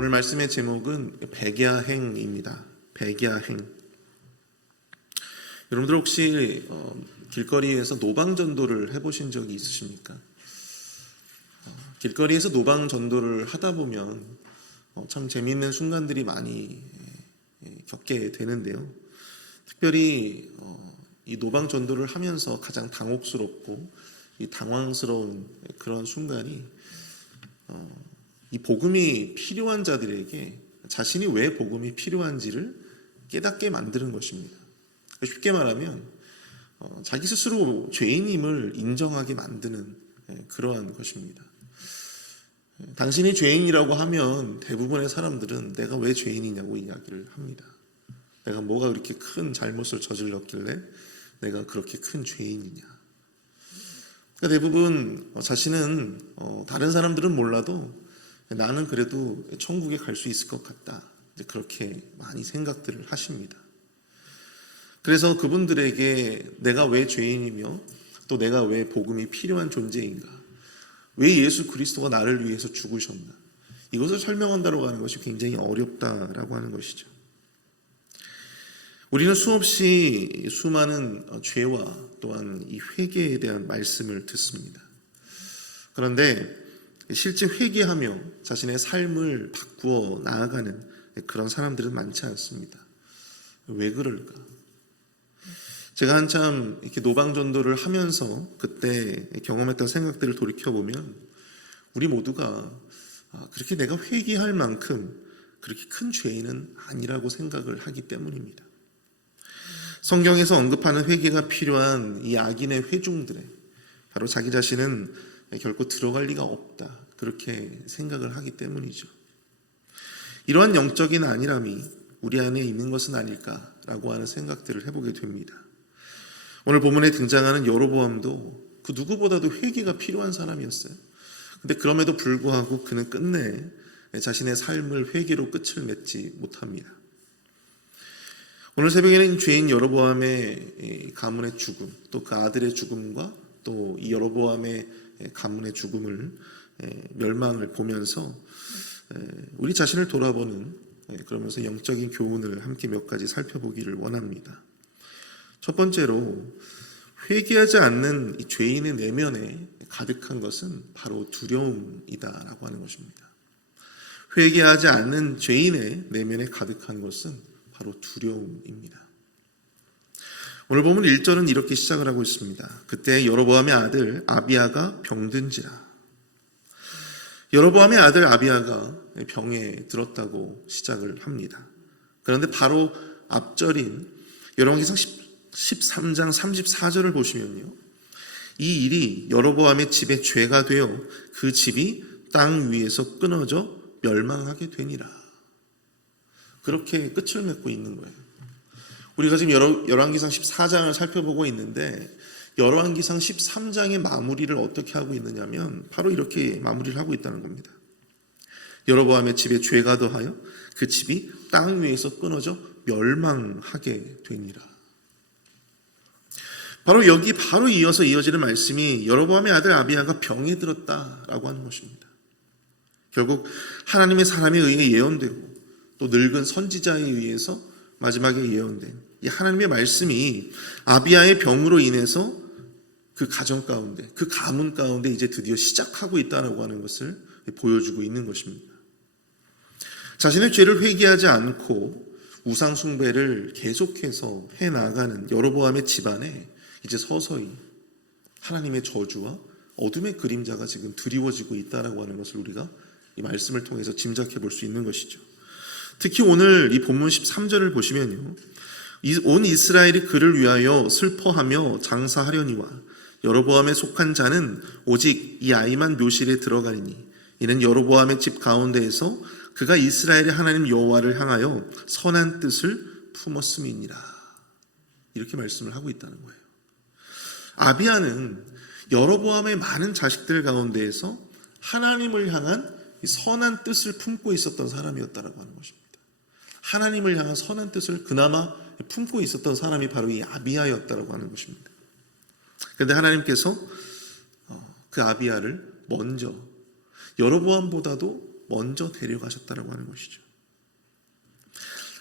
오늘 말씀의 제목은 백야행입니다. 백야행. 여러분들 혹시 길거리에서 노방전도를 해보신 적이 있으십니까? 길거리에서 노방전도를 하다 보면 참 재미있는 순간들이 많이 겪게 되는데요. 특별히 이 노방전도를 하면서 가장 당혹스럽고 이 당황스러운 그런 순간이 이 복음이 필요한 자들에게 자신이 왜 복음이 필요한지를 깨닫게 만드는 것입니다. 쉽게 말하면 자기 스스로 죄인임을 인정하게 만드는 그러한 것입니다. 당신이 죄인이라고 하면 대부분의 사람들은 내가 왜 죄인이냐고 이야기를 합니다. 내가 뭐가 그렇게 큰 잘못을 저질렀길래 내가 그렇게 큰 죄인이냐. 그러니까 대부분 자신은 다른 사람들은 몰라도 나는 그래도 천국에 갈 수 있을 것 같다. 이제 그렇게 많이 생각들을 하십니다. 그래서 그분들에게 내가 왜 죄인이며 또 내가 왜 복음이 필요한 존재인가, 왜 예수 그리스도가 나를 위해서 죽으셨나, 이것을 설명한다고 하는 것이 굉장히 어렵다라고 하는 것이죠. 우리는 수없이 수많은 죄와 또한 이 회개에 대한 말씀을 듣습니다. 그런데 실제 회개하며 자신의 삶을 바꾸어 나아가는 그런 사람들은 많지 않습니다. 왜 그럴까? 제가 한참 이렇게 노방전도를 하면서 그때 경험했던 생각들을 돌이켜보면 우리 모두가 그렇게 내가 회개할 만큼 그렇게 큰 죄인은 아니라고 생각을 하기 때문입니다. 성경에서 언급하는 회개가 필요한 이 악인의 회중들에 바로 자기 자신은 결코 들어갈 리가 없다, 그렇게 생각을 하기 때문이죠. 이러한 영적인 안일함이 우리 안에 있는 것은 아닐까라고 하는 생각들을 해보게 됩니다. 오늘 본문에 등장하는 여로보암도 그 누구보다도 회개가 필요한 사람이었어요. 근데 그럼에도 불구하고 그는 끝내 자신의 삶을 회개로 끝을 맺지 못합니다. 오늘 새벽에는 죄인 여로보암의 가문의 죽음, 또 그 아들의 죽음과 또 이 여로보암의 가문의 죽음을, 멸망을 보면서 우리 자신을 돌아보는, 그러면서 영적인 교훈을 함께 몇 가지 살펴보기를 원합니다. 첫 번째로, 회개하지 않는 이 죄인의 내면에 가득한 것은 바로 두려움이다라고 하는 것입니다. 회개하지 않는 죄인의 내면에 가득한 것은 바로 두려움입니다. 오늘 보면 1절은 이렇게 시작을 하고 있습니다. 그때 여로보암의 아들 아비야가 병든지라. 여로보암의 아들 아비야가 병에 들었다고 시작을 합니다. 그런데 바로 앞절인 열왕기상 13장 34절을 보시면요, 이 일이 여로보암의 집에 죄가 되어 그 집이 땅 위에서 끊어져 멸망하게 되니라. 그렇게 끝을 맺고 있는 거예요. 우리가 지금 열왕기상 14장을 살펴보고 있는데 열왕기상 13장의 마무리를 어떻게 하고 있느냐면 바로 이렇게 마무리를 하고 있다는 겁니다. 여로보암의 집에 죄가 더하여 그 집이 땅 위에서 끊어져 멸망하게 되니라. 바로 여기 바로 이어서 이어지는 말씀이 여로보암의 아들 아비야가 병에 들었다라고 하는 것입니다. 결국 하나님의 사람에 의해 예언되고 또 늙은 선지자에 의해서 마지막에 예언된 이 하나님의 말씀이 아비야의 병으로 인해서 그 가정 가운데, 그 가문 가운데 이제 드디어 시작하고 있다고 하는 것을 보여주고 있는 것입니다. 자신의 죄를 회개하지 않고 우상 숭배를 계속해서 해나가는 여로보암의 집안에 이제 서서히 하나님의 저주와 어둠의 그림자가 지금 드리워지고 있다고 하는 것을 우리가 이 말씀을 통해서 짐작해 볼 수 있는 것이죠. 특히 오늘 이 본문 13절을 보시면요, 온 이스라엘이 그를 위하여 슬퍼하며 장사하려니와 여로보암에 속한 자는 오직 이 아이만 묘실에 들어가리니 이는 여로보암의 집 가운데에서 그가 이스라엘의 하나님 여호와를 향하여 선한 뜻을 품었음이니라. 이렇게 말씀을 하고 있다는 거예요. 아비야는 여로보암의 많은 자식들 가운데에서 하나님을 향한 선한 뜻을 품고 있었던 사람이었다라고 하는 것입니다. 하나님을 향한 선한 뜻을 그나마 품고 있었던 사람이 바로 이 아비야였다라고 하는 것입니다. 그런데 하나님께서 그 아비야를 먼저 여로보암보다도 먼저 데려가셨다라고 하는 것이죠.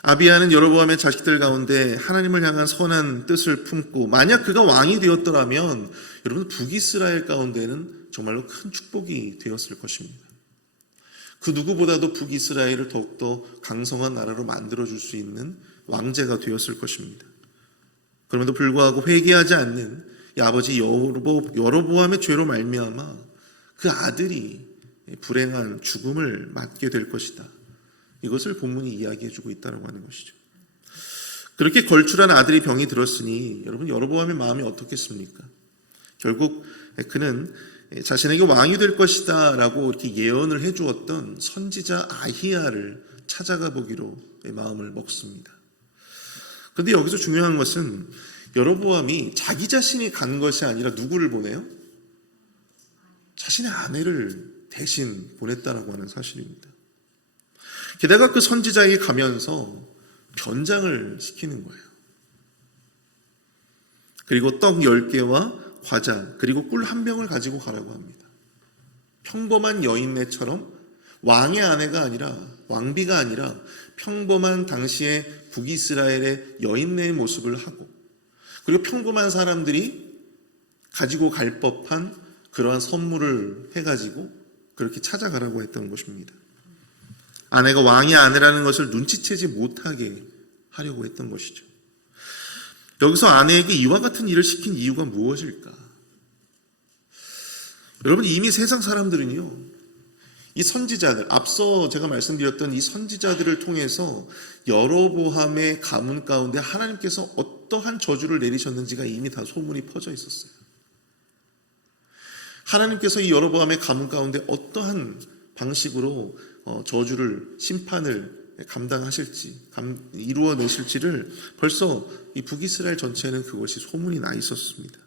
아비야는 여로보암의 자식들 가운데 하나님을 향한 선한 뜻을 품고 만약 그가 왕이 되었더라면 여러분 북이스라엘 가운데는 정말로 큰 축복이 되었을 것입니다. 그 누구보다도 북이스라엘을 더욱더 강성한 나라로 만들어줄 수 있는 왕제가 되었을 것입니다. 그럼에도 불구하고 회개하지 않는 이 아버지 여로보암의 죄로 말미암아 그 아들이 불행한 죽음을 맞게 될 것이다. 이것을 본문이 이야기해주고 있다고 하는 것이죠. 그렇게 걸출한 아들이 병이 들었으니 여러분 여로보암의 마음이 어떻겠습니까? 결국 그는 자신에게 왕이 될 것이다 라고 이렇게 예언을 해주었던 선지자 아히야를 찾아가 보기로 마음을 먹습니다. 그런데 여기서 중요한 것은 여로보암이 자기 자신이 간 것이 아니라 누구를 보내요? 자신의 아내를 대신 보냈다라고 하는 사실입니다. 게다가 그 선지자에게 가면서 변장을 시키는 거예요. 그리고 떡 10개와 과자 그리고 꿀 1병을 가지고 가라고 합니다. 평범한 여인네처럼 왕의 아내가 아니라 왕비가 아니라 평범한 당시의 북이스라엘의 여인네의 모습을 하고 그리고 평범한 사람들이 가지고 갈 법한 그러한 선물을 해가지고 그렇게 찾아가라고 했던 것입니다. 아내가 왕의 아내라는 것을 눈치채지 못하게 하려고 했던 것이죠. 여기서 아내에게 이와 같은 일을 시킨 이유가 무엇일까? 여러분 이미 세상 사람들은요, 이 선지자들, 앞서 제가 말씀드렸던 이 선지자들을 통해서 여로보암의 가문 가운데 하나님께서 어떠한 저주를 내리셨는지가 이미 다 소문이 퍼져 있었어요. 하나님께서 이 여로보암의 가문 가운데 어떠한 방식으로 저주를, 심판을 감당하실지, 이루어내실지를 벌써 이 북이스라엘 전체에는 그것이 소문이 나 있었습니다.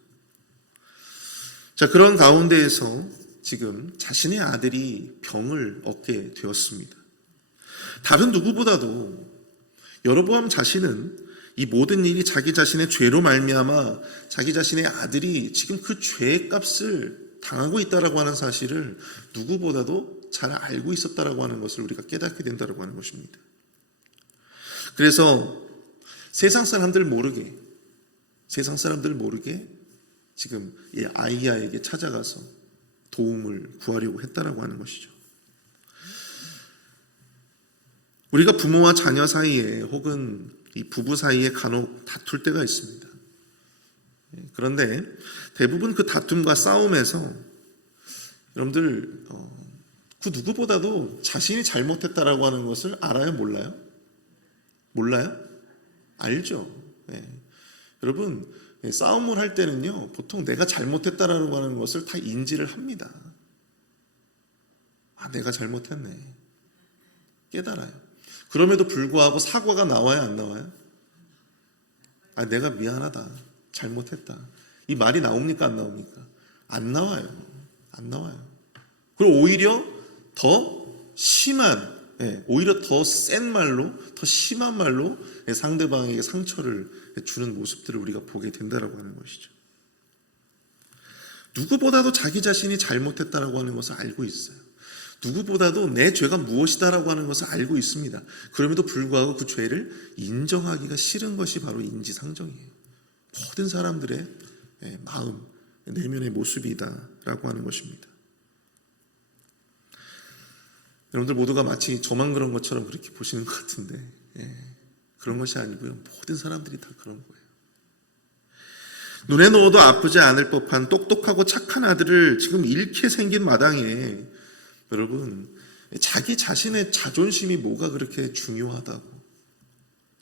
자, 그런 가운데에서 지금 자신의 아들이 병을 얻게 되었습니다. 다른 누구보다도 여로보암 자신은 이 모든 일이 자기 자신의 죄로 말미암아 자기 자신의 아들이 지금 그 죄의 값을 당하고 있다라고 하는 사실을 누구보다도 잘 알고 있었다라고 하는 것을 우리가 깨닫게 된다라고 하는 것입니다. 그래서 세상 사람들 모르게 지금 이 아히야에게 찾아가서 도움을 구하려고 했다라고 하는 것이죠. 우리가 부모와 자녀 사이에 혹은 이 부부 사이에 간혹 다툴 때가 있습니다. 그런데 대부분 그 다툼과 싸움에서 여러분들 그 누구보다도 자신이 잘못했다라고 하는 것을 알아요? 몰라요? 몰라요? 알죠. 네. 여러분 싸움을 할 때는요 보통 내가 잘못했다라고 하는 것을 다 인지를 합니다. 아, 내가 잘못했네 깨달아요. 그럼에도 불구하고 사과가 나와요 안 나와요? 아, 내가 미안하다 잘못했다 이 말이 나옵니까 안 나옵니까? 안 나와요. 안 나와요. 그리고 오히려 더 심한, 오히려 더 센 말로, 더 심한 말로 상대방에게 상처를 주는 모습들을 우리가 보게 된다라고 하는 것이죠. 누구보다도 자기 자신이 잘못했다라고 하는 것을 알고 있어요. 누구보다도 내 죄가 무엇이다라고 하는 것을 알고 있습니다. 그럼에도 불구하고 그 죄를 인정하기가 싫은 것이 바로 인지상정이에요. 모든 사람들의 마음, 내면의 모습이다라고 하는 것입니다. 여러분들 모두가 마치 저만 그런 것처럼 그렇게 보시는 것 같은데 그런 것이 아니고요. 모든 사람들이 다 그런 거예요. 눈에 넣어도 아프지 않을 법한 똑똑하고 착한 아들을 지금 잃게 생긴 마당에 여러분 자기 자신의 자존심이 뭐가 그렇게 중요하다고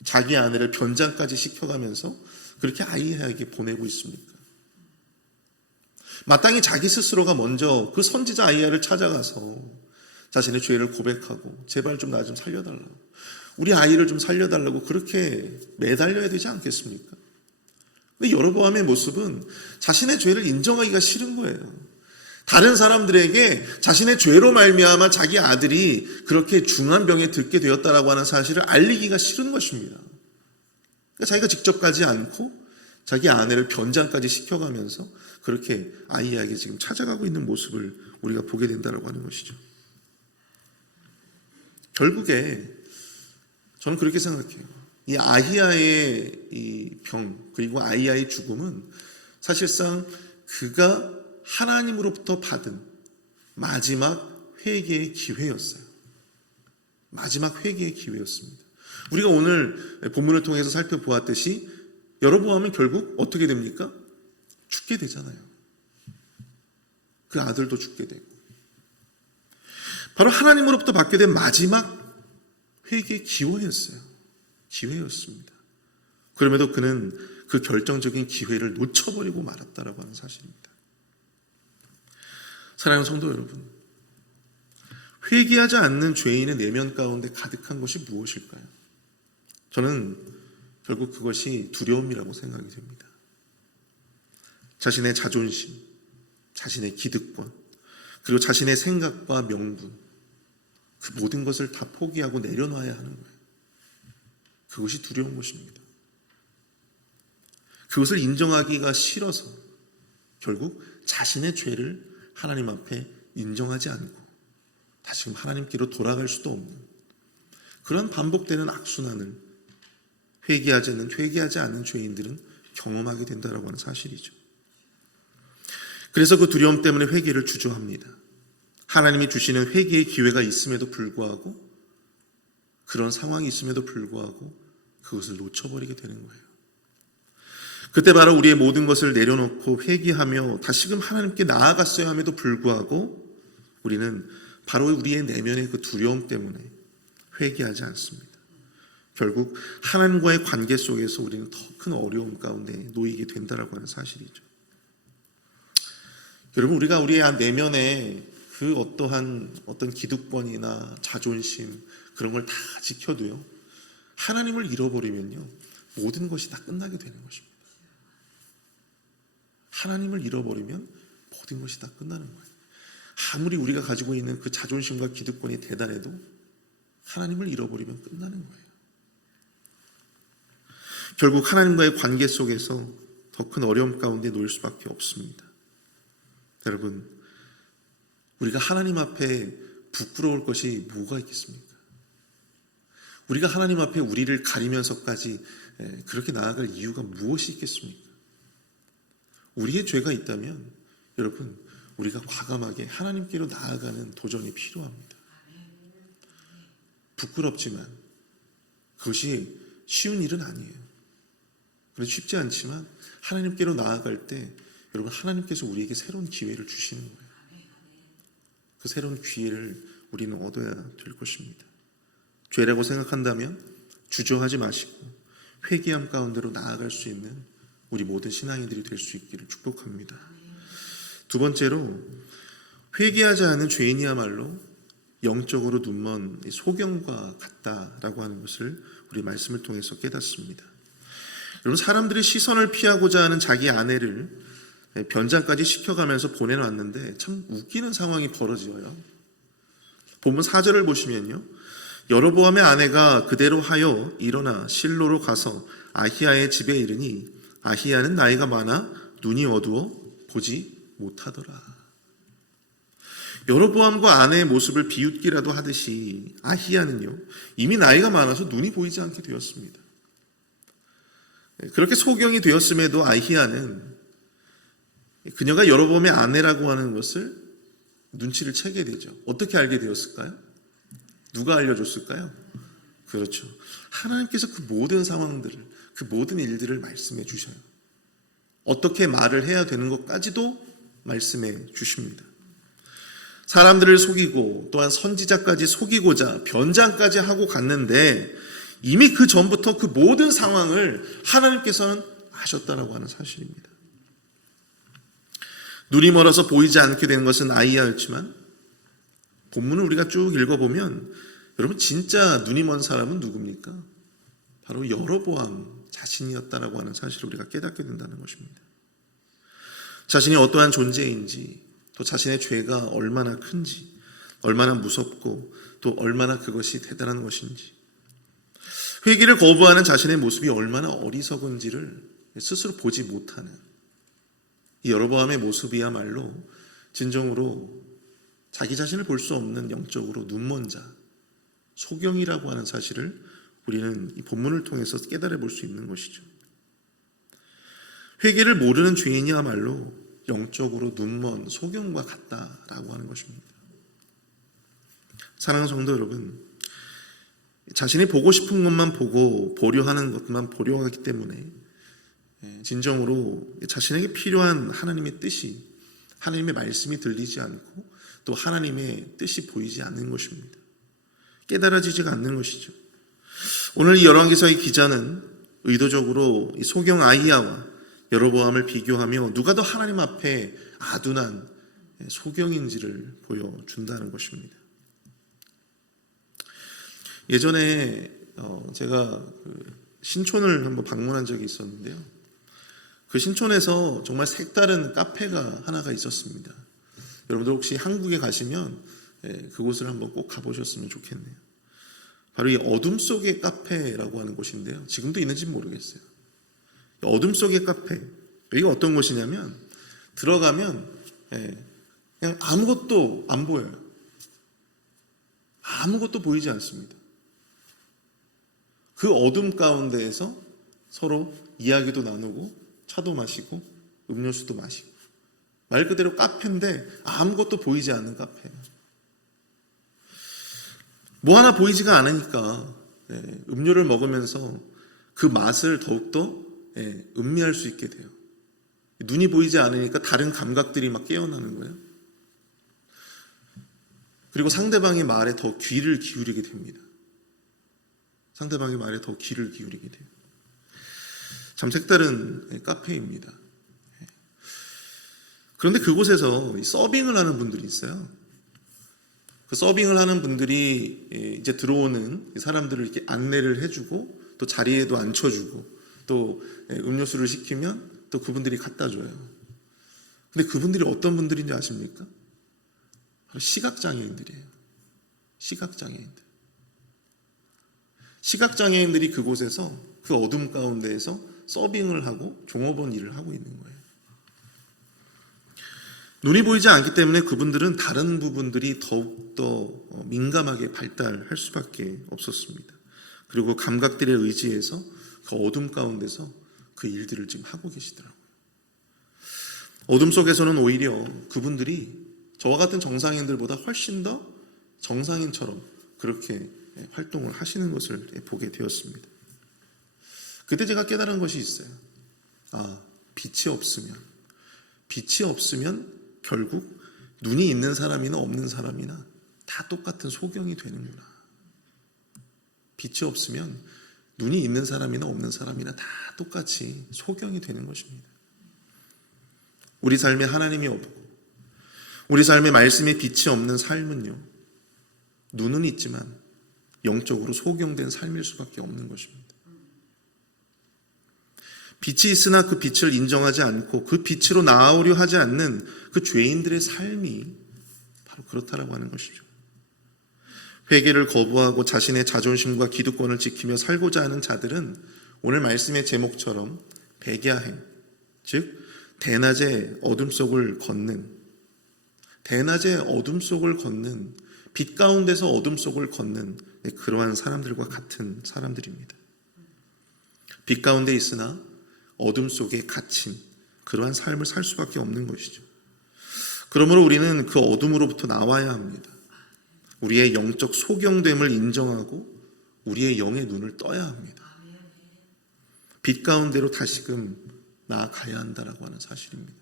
자기 아내를 변장까지 시켜가면서 그렇게 아이에게 보내고 있습니까? 마땅히 자기 스스로가 먼저 그 선지자 아이야를 찾아가서 자신의 죄를 고백하고 제발 좀 나 좀 살려달라고 우리 아이를 좀 살려달라고 그렇게 매달려야 되지 않겠습니까? 근데 여로보암의 모습은 자신의 죄를 인정하기가 싫은 거예요. 다른 사람들에게 자신의 죄로 말미암아 자기 아들이 그렇게 중한 병에 들게 되었다라고 하는 사실을 알리기가 싫은 것입니다. 그러니까 자기가 직접 가지 않고 자기 아내를 변장까지 시켜가면서 그렇게 아이에게 지금 찾아가고 있는 모습을 우리가 보게 된다라고 하는 것이죠. 결국에 저는 그렇게 생각해요. 이 아히야의 이 병 그리고 아히야의 죽음은 사실상 그가 하나님으로부터 받은 마지막 회개의 기회였어요. 마지막 회개의 기회였습니다. 우리가 오늘 본문을 통해서 살펴보았듯이 여로보암은 결국 어떻게 됩니까? 죽게 되잖아요. 그 아들도 죽게 되고. 바로 하나님으로부터 받게 된 마지막 회개의 기회였어요. 기회였습니다. 그럼에도 그는 그 결정적인 기회를 놓쳐버리고 말았다라고 하는 사실입니다. 사랑하는 성도 여러분, 회개하지 않는 죄인의 내면 가운데 가득한 것이 무엇일까요? 저는 결국 그것이 두려움이라고 생각이 됩니다. 자신의 자존심, 자신의 기득권, 그리고 자신의 생각과 명분, 그 모든 것을 다 포기하고 내려놔야 하는 거예요. 그것이 두려운 것입니다. 그것을 인정하기가 싫어서 결국 자신의 죄를 하나님 앞에 인정하지 않고 다시금 하나님께로 돌아갈 수도 없는 그런 반복되는 악순환을 회개하지 않는 죄인들은 경험하게 된다라고 하는 사실이죠. 그래서 그 두려움 때문에 회개를 주저합니다. 하나님이 주시는 회개의 기회가 있음에도 불구하고 그런 상황이 있음에도 불구하고 그것을 놓쳐버리게 되는 거예요. 그때 바로 우리의 모든 것을 내려놓고 회개하며 다시금 하나님께 나아갔어야 함에도 불구하고 우리는 바로 우리의 내면의 그 두려움 때문에 회개하지 않습니다. 결국 하나님과의 관계 속에서 우리는 더 큰 어려움 가운데 놓이게 된다라고 하는 사실이죠. 여러분, 우리가 우리의 내면에 그 어떤 기득권이나 자존심 그런 걸 다 지켜도요, 하나님을 잃어버리면요 모든 것이 다 끝나게 되는 것입니다. 하나님을 잃어버리면 모든 것이 다 끝나는 거예요. 아무리 우리가 가지고 있는 그 자존심과 기득권이 대단해도 하나님을 잃어버리면 끝나는 거예요. 결국 하나님과의 관계 속에서 더 큰 어려움 가운데 놓일 수밖에 없습니다. 여러분, 우리가 하나님 앞에 부끄러울 것이 뭐가 있겠습니까? 우리가 하나님 앞에 우리를 가리면서까지 그렇게 나아갈 이유가 무엇이 있겠습니까? 우리의 죄가 있다면 여러분, 우리가 과감하게 하나님께로 나아가는 도전이 필요합니다. 부끄럽지만 그것이 쉬운 일은 아니에요. 그래서 쉽지 않지만 하나님께로 나아갈 때 여러분, 하나님께서 우리에게 새로운 기회를 주시는 거예요. 그 새로운 기회를 우리는 얻어야 될 것입니다. 죄라고 생각한다면 주저하지 마시고 회개함 가운데로 나아갈 수 있는 우리 모든 신앙인들이 될 수 있기를 축복합니다. 두 번째로, 회개하지 않은 죄인이야말로 영적으로 눈먼 소경과 같다라고 하는 것을 우리 말씀을 통해서 깨닫습니다. 여러분, 사람들이 시선을 피하고자 하는 자기 아내를 변장까지 시켜가면서 보내놨는데 참 웃기는 상황이 벌어져요. 본문 4절을 보시면요, 여로보암의 아내가 그대로 하여 일어나 실로로 가서 아히야의 집에 이르니 아히야는 나이가 많아 눈이 어두워 보지 못하더라. 여로보암과 아내의 모습을 비웃기라도 하듯이 아히야는요 이미 나이가 많아서 눈이 보이지 않게 되었습니다. 그렇게 소경이 되었음에도 아히야는 그녀가 여로보암의 아내라고 하는 것을 눈치를 채게 되죠. 어떻게 알게 되었을까요? 누가 알려줬을까요? 그렇죠. 하나님께서 그 모든 상황들을, 그 모든 일들을 말씀해 주셔요. 어떻게 말을 해야 되는 것까지도 말씀해 주십니다. 사람들을 속이고 또한 선지자까지 속이고자 변장까지 하고 갔는데 이미 그 전부터 그 모든 상황을 하나님께서는 아셨다라고 하는 사실입니다. 눈이 멀어서 보이지 않게 된 것은 아히야였지만 본문을 우리가 쭉 읽어보면 여러분, 진짜 눈이 먼 사람은 누굽니까? 바로 여로보암 자신이었다라고 하는 사실을 우리가 깨닫게 된다는 것입니다. 자신이 어떠한 존재인지, 또 자신의 죄가 얼마나 큰지, 얼마나 무섭고 또 얼마나 그것이 대단한 것인지, 회개를 거부하는 자신의 모습이 얼마나 어리석은지를 스스로 보지 못하는 이 여로보암의 모습이야말로 진정으로 자기 자신을 볼 수 없는 영적으로 눈먼 자, 소경이라고 하는 사실을 우리는 이 본문을 통해서 깨달아 볼 수 있는 것이죠. 회개를 모르는 죄인이야말로 영적으로 눈먼 소경과 같다라고 하는 것입니다. 사랑하는 성도 여러분, 자신이 보고 싶은 것만 보고 보려 하는 것만 보려 하기 때문에 진정으로 자신에게 필요한 하나님의 뜻이, 하나님의 말씀이 들리지 않고 또 하나님의 뜻이 보이지 않는 것입니다. 깨달아지지가 않는 것이죠. 오늘 이 열왕기서의 기자는 의도적으로 이 소경 아히야와 여로보암을 비교하며 누가 더 하나님 앞에 아둔한 소경인지를 보여준다는 것입니다. 예전에 제가 신촌을 한번 방문한 적이 있었는데요. 그 신촌에서 정말 색다른 카페가 하나가 있었습니다. 여러분들 혹시 한국에 가시면 그곳을 한번 꼭 가보셨으면 좋겠네요. 바로 이 어둠 속의 카페라고 하는 곳인데요. 지금도 있는지 모르겠어요. 어둠 속의 카페. 여기가 어떤 곳이냐면 들어가면 그냥 아무것도 안 보여요. 아무것도 보이지 않습니다. 그 어둠 가운데에서 서로 이야기도 나누고 차도 마시고 음료수도 마시고 말 그대로 카페인데 아무것도 보이지 않는 카페예요. 뭐 하나 보이지가 않으니까 음료를 먹으면서 그 맛을 더욱더 음미할 수 있게 돼요. 눈이 보이지 않으니까 다른 감각들이 막 깨어나는 거예요. 그리고 상대방의 말에 더 귀를 기울이게 됩니다. 상대방의 말에 더 귀를 기울이게 돼요. 참 색다른 카페입니다. 그런데 그곳에서 서빙을 하는 분들이 있어요. 그 서빙을 하는 분들이 이제 들어오는 사람들을 이렇게 안내를 해주고 또 자리에도 앉혀주고 또 음료수를 시키면 또 그분들이 갖다 줘요. 근데 그분들이 어떤 분들인지 아십니까? 바로 시각장애인들이에요. 시각장애인들. 시각장애인들이 그곳에서 그 어둠 가운데에서 서빙을 하고 종업원 일을 하고 있는 거예요. 눈이 보이지 않기 때문에 그분들은 다른 부분들이 더욱더 민감하게 발달할 수밖에 없었습니다. 그리고 감각들에 의지해서 그 어둠 가운데서 그 일들을 지금 하고 계시더라고요. 어둠 속에서는 오히려 그분들이 저와 같은 정상인들보다 훨씬 더 정상인처럼 그렇게 활동을 하시는 것을 보게 되었습니다. 그때 제가 깨달은 것이 있어요. 빛이 없으면 결국 눈이 있는 사람이나 없는 사람이나 다 똑같은 소경이 되는구나. 빛이 없으면 눈이 있는 사람이나 없는 사람이나 다 똑같이 소경이 되는 것입니다. 우리 삶에 하나님이 없고 우리 삶에 말씀의 빛이 없는 삶은요, 눈은 있지만 영적으로 소경된 삶일 수밖에 없는 것입니다. 빛이 있으나 그 빛을 인정하지 않고 그 빛으로 나아오려 하지 않는 그 죄인들의 삶이 바로 그렇다라고 하는 것이죠. 회개를 거부하고 자신의 자존심과 기득권을 지키며 살고자 하는 자들은 오늘 말씀의 제목처럼 백야행, 즉 대낮의 어둠 속을 걷는, 빛 가운데서 어둠 속을 걷는 그러한 사람들과 같은 사람들입니다. 빛 가운데 있으나 어둠 속에 갇힌 그러한 삶을 살 수밖에 없는 것이죠. 그러므로 우리는 그 어둠으로부터 나와야 합니다. 우리의 영적 소경됨을 인정하고 우리의 영의 눈을 떠야 합니다. 빛 가운데로 다시금 나아가야 한다라고 하는 사실입니다.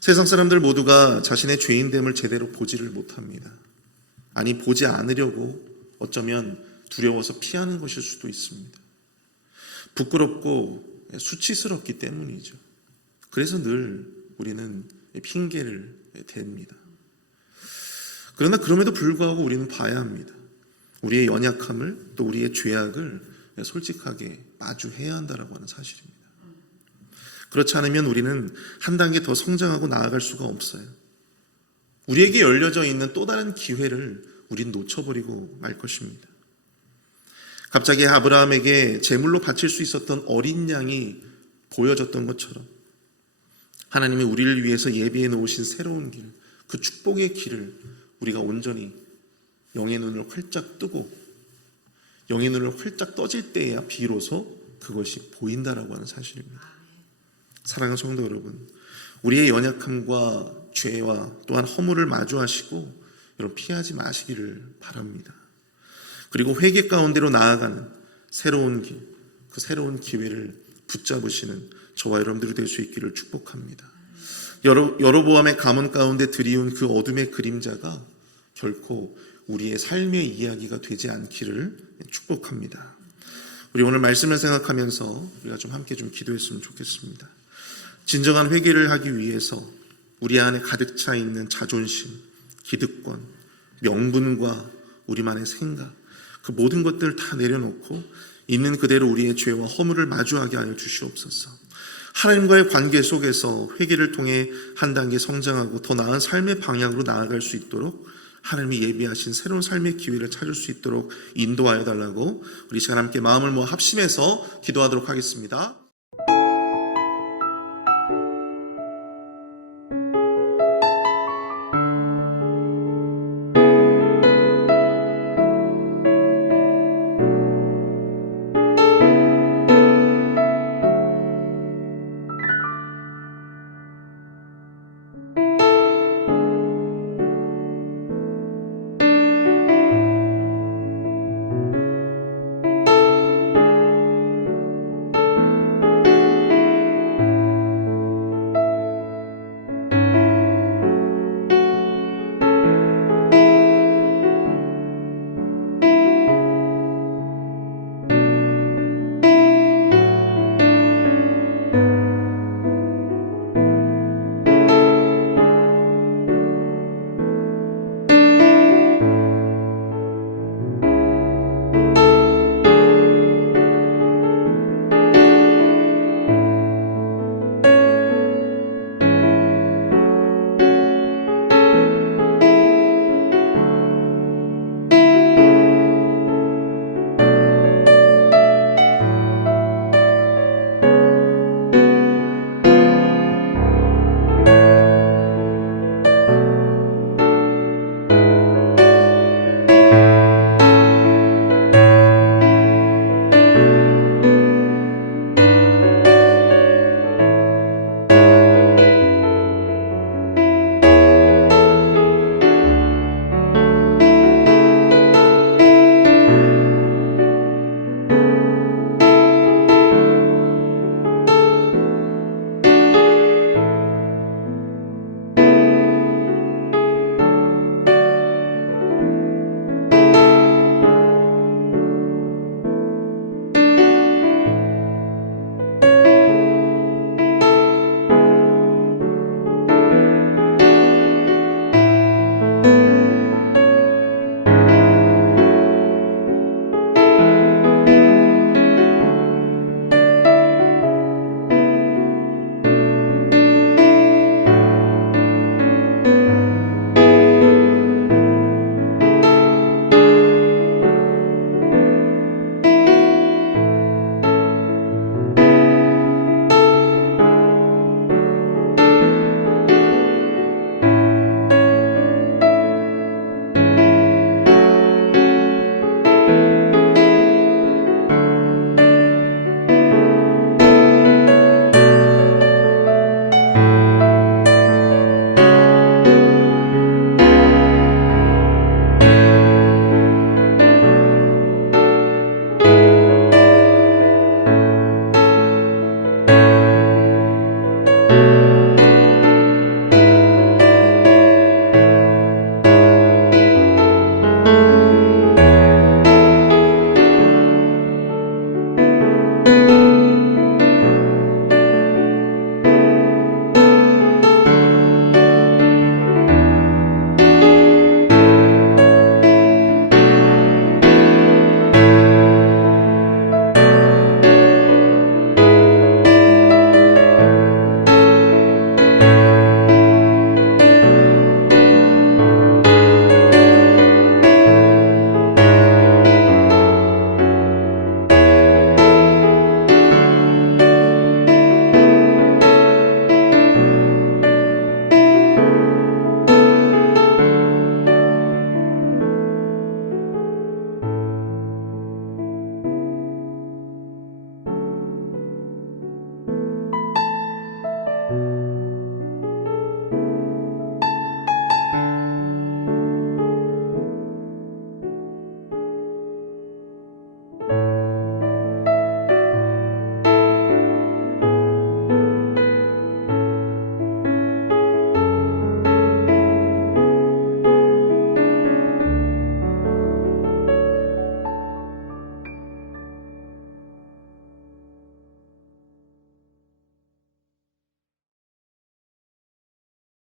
세상 사람들 모두가 자신의 죄인됨을 제대로 보지를 못합니다. 아니, 보지 않으려고 어쩌면 두려워서 피하는 것일 수도 있습니다. 부끄럽고 수치스럽기 때문이죠. 그래서 늘 우리는 핑계를 댑니다. 그러나 그럼에도 불구하고 우리는 봐야 합니다. 우리의 연약함을 또 우리의 죄악을 솔직하게 마주해야 한다라고 하는 사실입니다. 그렇지 않으면 우리는 한 단계 더 성장하고 나아갈 수가 없어요. 우리에게 열려져 있는 또 다른 기회를 우린 놓쳐버리고 말 것입니다. 갑자기 아브라함에게 제물로 바칠 수 있었던 어린 양이 보여졌던 것처럼 하나님이 우리를 위해서 예비해 놓으신 새로운 길, 그 축복의 길을 우리가 온전히 영의 눈을 활짝 뜨고 영의 눈을 활짝 떠질 때에야 비로소 그것이 보인다라고 하는 사실입니다. 사랑하는 성도 여러분, 우리의 연약함과 죄와 또한 허물을 마주하시고 여러분 피하지 마시기를 바랍니다. 그리고 회개 가운데로 나아가는 새로운 길, 그 새로운 기회를 붙잡으시는 저와 여러분들이 될 수 있기를 축복합니다. 여로보암의 가문 가운데 드리운 그 어둠의 그림자가 결코 우리의 삶의 이야기가 되지 않기를 축복합니다. 우리 오늘 말씀을 생각하면서 우리가 좀 함께 좀 기도했으면 좋겠습니다. 진정한 회개를 하기 위해서 우리 안에 가득 차 있는 자존심, 기득권, 명분과 우리만의 생각, 그 모든 것들을 다 내려놓고 있는 그대로 우리의 죄와 허물을 마주하게 하여 주시옵소서. 하나님과의 관계 속에서 회개를 통해 한 단계 성장하고 더 나은 삶의 방향으로 나아갈 수 있도록 하나님이 예비하신 새로운 삶의 기회를 찾을 수 있도록 인도하여 달라고 우리 시간 함께 마음을 모아 합심해서 기도하도록 하겠습니다.